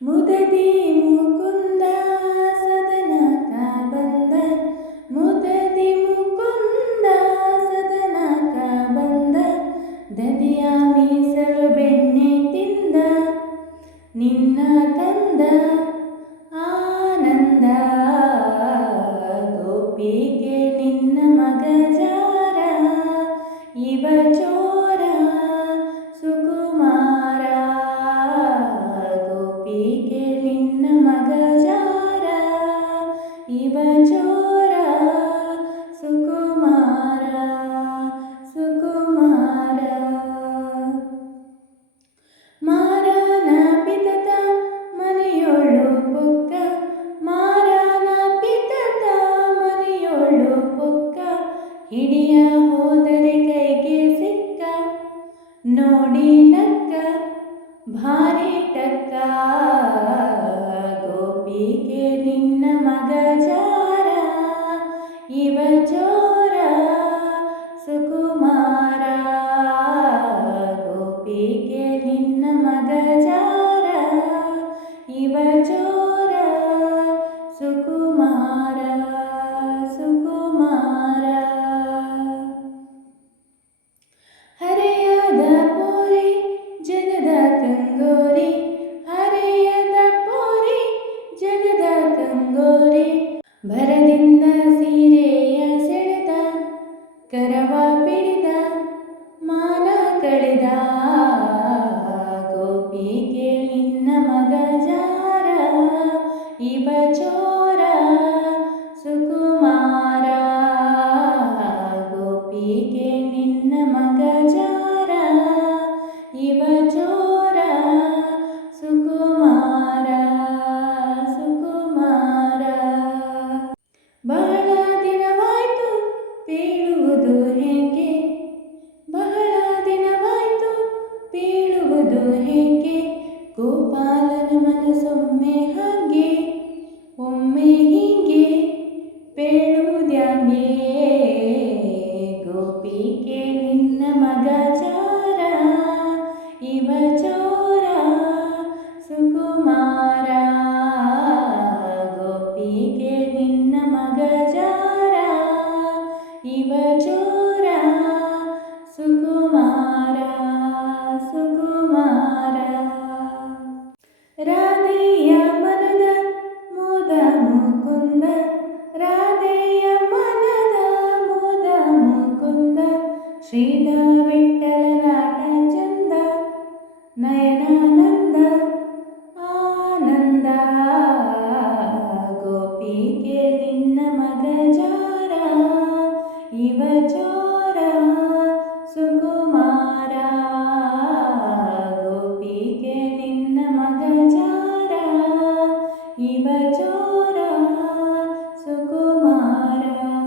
ముదది ముకుంద ಹಿಡಿಯ ಹೋದರೆ ಕೈಗೆ ಸಿಕ್ಕ, ನೋಡಿ ನಕ್ಕ, ಭಾರಿ ಟಕ್ಕ. ಗೋಪಿಗೆ ನಿನ್ನ ಮಗ ಜಾರ, ಇವ ಜೋರ ಸುಕುಮಾರ. ಗೋಪಿಗೆ ನಿನ್ನ ಮಗ ಜಾರ, ಇವ ಜೋರ ಸುಕುಮಾರ ಸುಕುಮಾರ. ಕಂಗೋರಿ ಭರದಿಂದ ಸೀರೆಯ ಸೆಳೆದ ಕರವ ಪಿಡಿದ ಮಾನ ಕಳೆದ ಗೋಪಿಗೆ ನಿನ್ನ ಹೇಗೆ? ಗೋಪಾಲನ ಮನಸ್ಸೊಮ್ಮೆ ಹಾಗೆ, ಒಮ್ಮೆ ಹೀಗೆ ಬೇಳುವುದ್ಯಾಂಗೆ ಗೋಪಿಕೆ ನಿನ್ನ ಮಗ ಚಾರ, ಇವ ಚೋರ ಸುಕುಮಾರ. ಗೋಪಿಕೆ ನಿನ್ನ ಮಗ ಜಾರ ಇವ ಚೋರ ಸುಕುಮಾರ. ಸುಕುಮಾರ രാധേയ മനത മുത മുകുന്ദ രാധേയ മനത മുത മുകുന്ദ ശ്രീധ വിട്ടലനാട്ട ചന്ദ നയനാനന്ദ. ആനന്ദ ഗോപിക്ക് നിന്ന മത ജോര ഇവ ജോര സുഖ സുകുമാര സുകുമാര